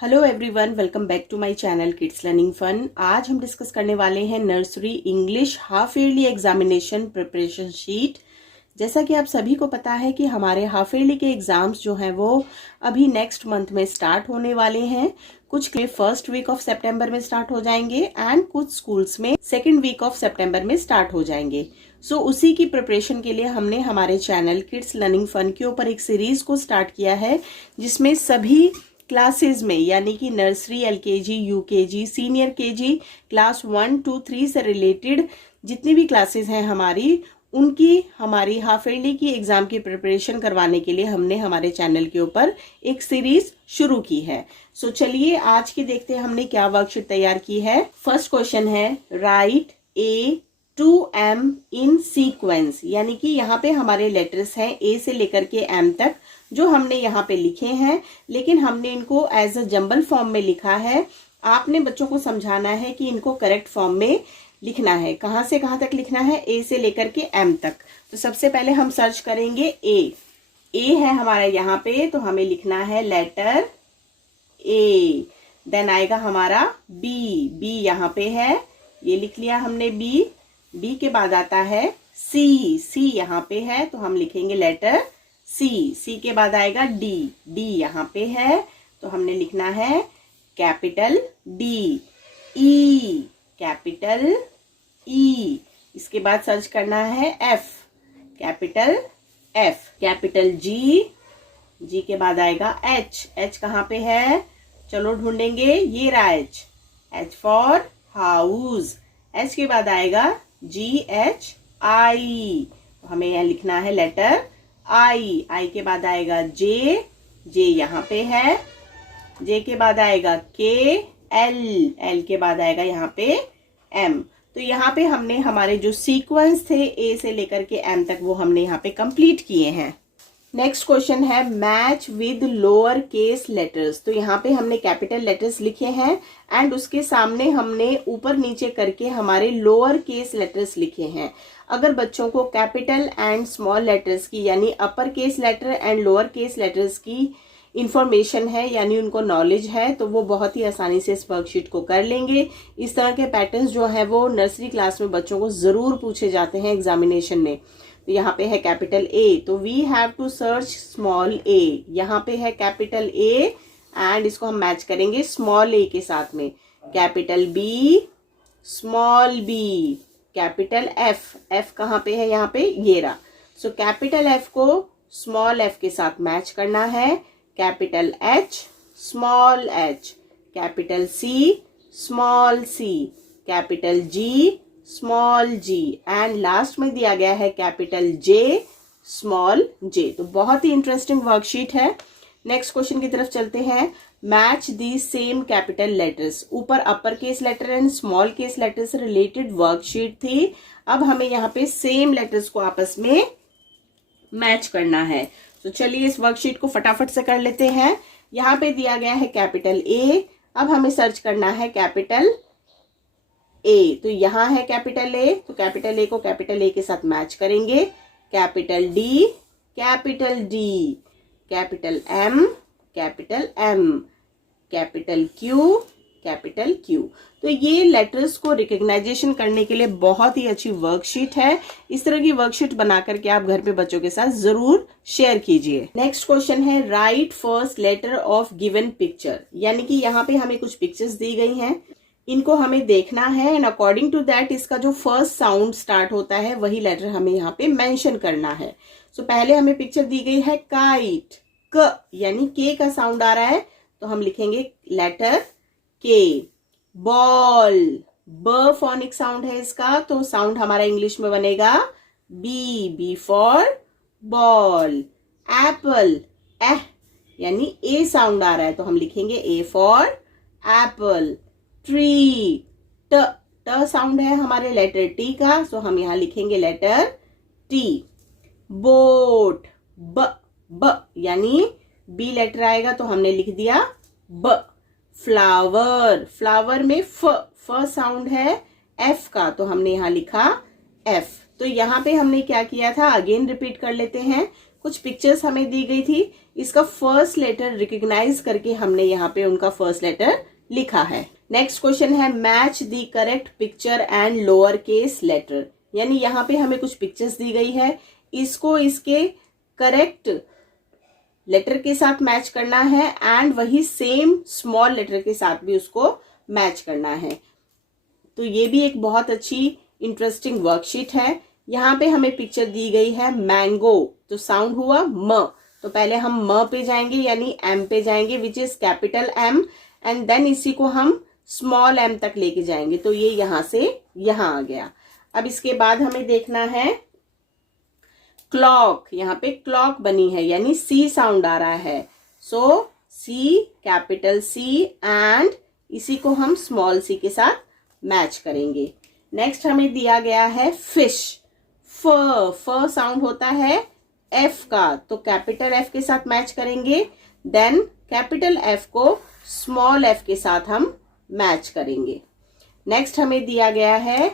Hello everyone, welcome back to my channel kids learning fun. आज हम discuss करने वाले हैं nursery English half yearly examination preparation sheet. जैसा कि आप सभी को पता है कि हमारे हाफ ईयरली के एग्जाम्स जो हैं वो अभी नेक्स्ट मंथ में स्टार्ट होने वाले हैं। कुछ के फर्स्ट वीक ऑफ सितंबर में स्टार्ट हो जाएंगे एंड कुछ स्कूल्स में सेकेंड वीक ऑफ सितंबर में स्टार्ट हो जाएंगे। उसी की प्रिपरेशन के लिए हमने हमारे चैनल किड्स लर्निंग फन के ऊपर एक सीरीज को स्टार्ट किया है, जिसमें सभी क्लासेस में यानी कि nursery, LKG, UKG, senior KG, class 1, 2, 3 से रिलेटेड जितनी भी क्लासेस हैं उनकी हमारी हाफ ईयरली की एग्जाम की प्रिपरेशन करवाने के लिए हमने हमारे चैनल के ऊपर एक सीरीज शुरू की है। चलिए आज की देखते हैं हमने क्या वर्कशीट तैयार की है। फर्स्ट क्वेश्चन है write A to M in sequence, यानी कि यहाँ पे हमारे लेटर्स हैं ए से लेकर के एम तक जो हमने यहाँ पे लिखे हैं, लेकिन हमने इनको एज अ जंबल फॉर्म में लिखा है। आपने बच्चों को समझाना है कि इनको करेक्ट फॉर्म में लिखना है। कहाँ से कहाँ तक लिखना है? ए से लेकर के एम तक। तो सबसे पहले हम सर्च करेंगे ए है हमारा यहाँ पे, तो हमें लिखना है लेटर ए। देन आएगा हमारा बी यहाँ पे है, ये लिख लिया हमने बी के बाद आता है सी यहाँ पे है, तो हम लिखेंगे लेटर सी के बाद आएगा डी यहाँ पे है, तो हमने लिखना है कैपिटल डी। Capital E. इसके बाद सर्च करना है F, capital F. Capital G के बाद आएगा एच कहाँ पे है? चलो ढूंढेंगे, ये रहा एच फॉर हाउस। एच के बाद आएगा GHI, तो हमें यहाँ लिखना है लेटर आई के बाद आएगा जे यहाँ पे है, जे के बाद आएगा एल के बाद आएगा यहाँ पे एम। तो यहाँ पे हमने हमारे जो सीक्वेंस थे ए से लेकर के एम तक वो हमने यहाँ पे कंप्लीट किए हैं। नेक्स्ट क्वेश्चन है match with lower case letters. तो यहाँ पे हमने कैपिटल लेटर्स लिखे हैं एंड उसके सामने हमने ऊपर नीचे करके हमारे लोअर केस लेटर्स लिखे हैं। अगर बच्चों को कैपिटल एंड स्मॉल लेटर्स की यानी upper case letter and lower case letters की इंफॉर्मेशन है यानी उनको नॉलेज है, तो वो बहुत ही आसानी से इस वर्कशीट को कर लेंगे। इस तरह के पैटर्न्स जो है वो नर्सरी क्लास में बच्चों को जरूर पूछे जाते हैं एग्जामिनेशन में। तो यहाँ पे है कैपिटल ए, तो we have to search small A. यहाँ पे है कैपिटल ए एंड इसको हम मैच करेंगे स्मॉल ए के साथ में। Capital B, small B, capital F कहाँ पे है? यहाँ पे ये रहा। सो कैपिटल एफ को स्मॉल एफ के साथ मैच करना है। Capital H, small H, capital C, small C, capital G, small G and last में दिया गया है कैपिटल जे, स्मॉल जे। तो बहुत ही इंटरेस्टिंग वर्कशीट है। नेक्स्ट क्वेश्चन की तरफ चलते हैं। Match the same capital letters. ऊपर upper case letter and small case letter से रिलेटेड वर्कशीट थी। अब हमें यहाँ पे सेम लेटर्स को आपस में मैच करना है। तो चलिए इस वर्कशीट को फटाफट से कर लेते हैं। यहाँ पे दिया गया है कैपिटल ए, अब हमें सर्च करना है कैपिटल ए। तो यहाँ है कैपिटल ए, तो कैपिटल ए को कैपिटल ए के साथ मैच करेंगे। Capital D, capital D, capital M, capital M, capital Q, capital Q. तो ये लेटर्स को रिकग्नाइजेशन करने के लिए बहुत ही अच्छी वर्कशीट है। इस तरह की वर्कशीट बना करके आप घर पे बच्चों के साथ जरूर शेयर कीजिए। नेक्स्ट क्वेश्चन है write first letter of given picture, यानी कि यहाँ पे हमें कुछ पिक्चर्स दी गई हैं, इनको हमें देखना है एंड अकॉर्डिंग टू दैट इसका जो फर्स्ट साउंड स्टार्ट होता है वही लेटर हमें यहाँ पे मेंशन करना है। सो पहले हमें पिक्चर दी गई है काइट, क यानी के का साउंड आ रहा है, तो हम लिखेंगे लेटर के। बॉल, ब फोनिक साउंड है इसका, तो साउंड हमारा इंग्लिश में बनेगा बी फॉर बॉल। एप्पल, एह यानी ए साउंड आ रहा है, तो हम लिखेंगे ए फॉर एप्पल। ट्री, ट साउंड है हमारे लेटर टी का, सो हम यहां लिखेंगे लेटर टी। बोट, ब यानी बी लेटर आएगा, तो हमने लिख दिया ब। फ्लावर में फ साउंड है एफ का, तो हमने यहां लिखा एफ। तो यहाँ पे हमने क्या किया था, अगेन रिपीट कर लेते हैं। कुछ पिक्चर्स हमें दी गई थी, इसका फर्स्ट लेटर रिकॉग्नाइज करके हमने यहाँ पे उनका फर्स्ट लेटर लिखा है। नेक्स्ट क्वेश्चन है match the correct picture and lower case letter, यानी यहाँ पे हमें कुछ पिक्चर्स दी गई है, इसको इसके करेक्ट लेटर के साथ मैच करना है एंड वही सेम स्मॉल लेटर के साथ भी उसको मैच करना है। तो ये भी एक बहुत अच्छी इंटरेस्टिंग वर्कशीट है। यहाँ पे हमें पिक्चर दी गई है मैंगो, तो साउंड हुआ म, तो पहले हम म पे जाएंगे यानी एम पे जाएंगे which is capital M, and then इसी को हम स्मॉल एम तक लेके जाएंगे, तो ये यहाँ से यहाँ आ गया। अब इसके बाद हमें देखना है क्लॉक, यहाँ पे क्लॉक बनी है यानी सी साउंड आ रहा है, सो सी कैपिटल सी एंड इसी को हम स्मॉल सी के साथ मैच करेंगे। नेक्स्ट हमें दिया गया है फिश, फ साउंड होता है एफ का, तो कैपिटल एफ के साथ मैच करेंगे, देन कैपिटल एफ को स्मॉल एफ के साथ हम मैच करेंगे। नेक्स्ट हमें दिया गया है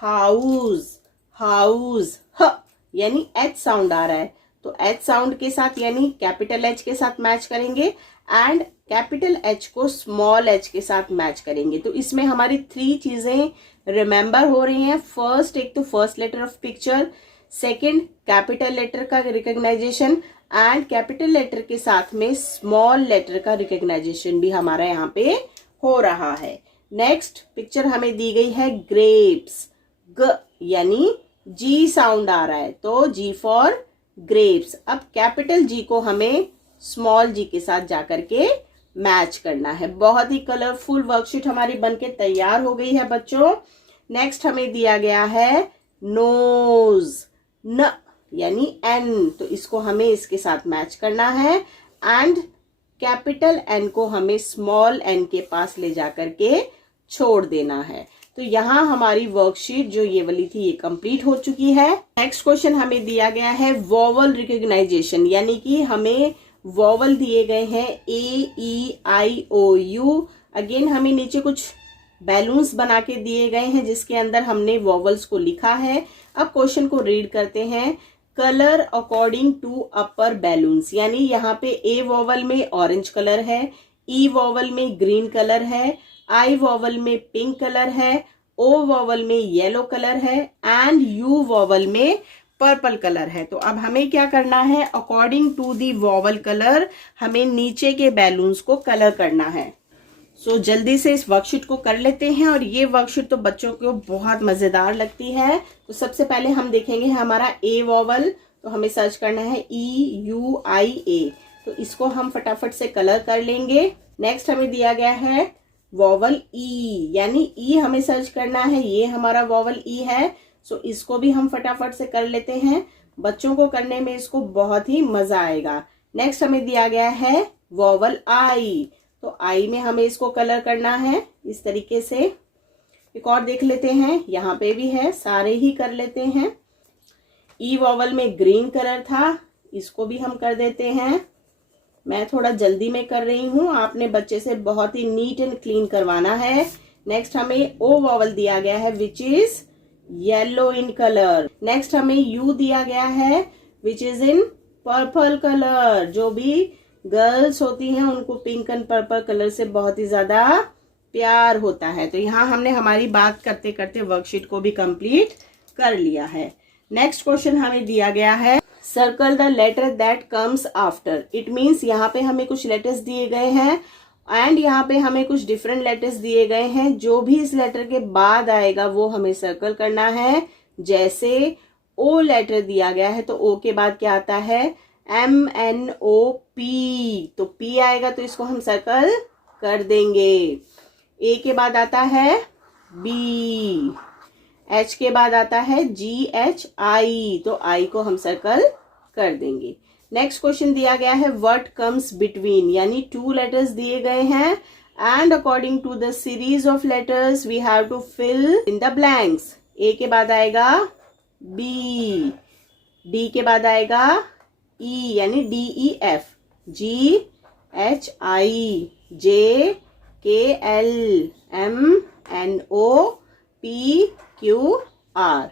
हाउस, हाउस ह यानी एच साउंड आ रहा है, तो एच साउंड के साथ यानी कैपिटल एच के साथ मैच करेंगे एंड कैपिटल एच को स्मॉल एच के साथ मैच करेंगे। तो इसमें हमारी 3 चीजें रिमेंबर हो रही हैं। फर्स्ट, एक तो first letter of picture, second capital letter का रिकॉग्नाइजेशन एंड कैपिटल लेटर के साथ में स्मॉल लेटर का रिकॉग्नाइजेशन भी हमारा यहाँ पे हो रहा है। नेक्स्ट पिक्चर हमें दी गई है ग्रेप्स, ग यानी जी साउंड आ रहा है, तो जी फॉर ग्रेप्स। अब कैपिटल जी को हमें स्मॉल जी के साथ जाकर के मैच करना है। बहुत ही कलरफुल वर्कशीट हमारी बनके तैयार हो गई है बच्चों। नेक्स्ट हमें दिया गया है नोज, न यानी एन, तो इसको हमें इसके साथ मैच करना है एंड कैपिटल एन को हमें स्मॉल एन के पास ले जाकर के छोड़ देना है। तो यहाँ हमारी वर्कशीट जो ये वाली थी ये कंप्लीट हो चुकी है। नेक्स्ट क्वेश्चन हमें दिया गया है वोवल रिकॉग्नाइजेशन, यानी कि हमें वोवल दिए गए हैं ए ई आई ओ यू। अगेन हमें नीचे कुछ बैलून्स बना के दिए गए हैं जिसके अंदर हमने वोवल्स को लिखा है। अब क्वेश्चन को रीड करते हैं। Colour according to upper balloons, यानी यहाँ पे ए वोवल में ऑरेंज कलर है, ई वोवल में ग्रीन कलर है, आई वोवल में पिंक कलर है, ओ वोवल में येलो कलर है एंड यू वोवल में पर्पल कलर है। तो अब हमें क्या करना है, according to the vowel colour हमें नीचे के बैलून्स को कलर करना है। सो जल्दी से इस वर्कशीट को कर लेते हैं और ये वर्कशीट तो बच्चों को बहुत मजेदार लगती है। तो सबसे पहले हम देखेंगे हमारा ए वोवल, तो हमें सर्च करना है ई यू आई ए, तो इसको हम फटाफट से कलर कर लेंगे। नेक्स्ट हमें दिया गया है वोवल ई, यानी ई हमें सर्च करना है, ये हमारा वोवल ई है, सो इसको भी हम फटाफट से कर लेते हैं। बच्चों को करने में इसको बहुत ही मजा आएगा। नेक्स्ट हमें दिया गया है वोवल आई, तो आई में हमें इसको कलर करना है इस तरीके से। एक और देख लेते हैं, यहाँ पे भी है, सारे ही कर लेते हैं। ई वोवल में ग्रीन कलर था, इसको भी हम कर देते हैं। मैं थोड़ा जल्दी में कर रही हूँ, आपने बच्चे से बहुत ही नीट एंड क्लीन करवाना है। नेक्स्ट हमें ओ वोवल दिया गया है which is yellow in colour. Next हमें यू दिया गया है which is in purple colour. जो भी गर्ल्स होती हैं उनको पिंक एंड पर्पल कलर से बहुत ही ज्यादा प्यार होता है। तो यहाँ हमने हमारी बात करते करते वर्कशीट को भी कंप्लीट कर लिया है। नेक्स्ट क्वेश्चन हमें दिया गया है circle the letter that comes after. It means यहाँ पे हमें कुछ लेटर्स दिए गए हैं एंड यहाँ पे हमें कुछ डिफरेंट लेटर्स दिए गए हैं। जो भी इस लेटर के बाद आएगा वो हमें सर्कल करना है। जैसे ओ लेटर दिया गया है तो ओ के बाद क्या आता है, एम एन ओ पी, तो पी आएगा तो इसको हम सर्कल कर देंगे। ए के बाद आता है बी, एच के बाद आता है जी एच आई, तो आई को हम सर्कल कर देंगे। नेक्स्ट क्वेश्चन दिया गया है व्हाट कम्स बिटवीन, यानी 2 लेटर्स दिए गए हैं and according to the series of letters we have to fill in the blanks. A के बाद आएगा बी, डी के बाद आएगा ई यानी D E F, G H I, J K L, M N O P Q R.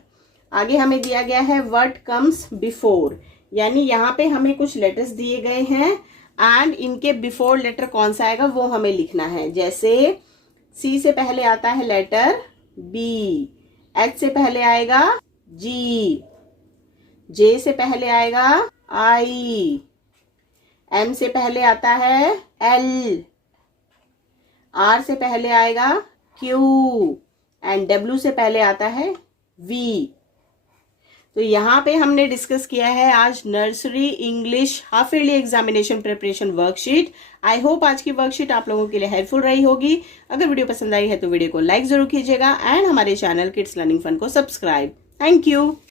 आगे हमें दिया गया है व्हाट कम्स बिफोर, यानी यहाँ पे हमें कुछ लेटर्स दिए गए हैं एंड इनके बिफोर लेटर कौन सा आएगा वो हमें लिखना है। जैसे सी से पहले आता है लेटर बी, एच से पहले आएगा जी, जे से पहले आएगा आई, एम से पहले आता है एल, आर से पहले आएगा क्यू एंड डब्ल्यू से पहले आता है वी। तो यहाँ पे हमने डिस्कस किया है आज nursery English half yearly examination preparation worksheet. I hope आज की वर्कशीट आप लोगों के लिए हेल्पफुल रही होगी। अगर वीडियो पसंद आई है तो वीडियो को लाइक जरूर कीजिएगा एंड हमारे चैनल किड्स लर्निंग फन को सब्सक्राइब। Thank you.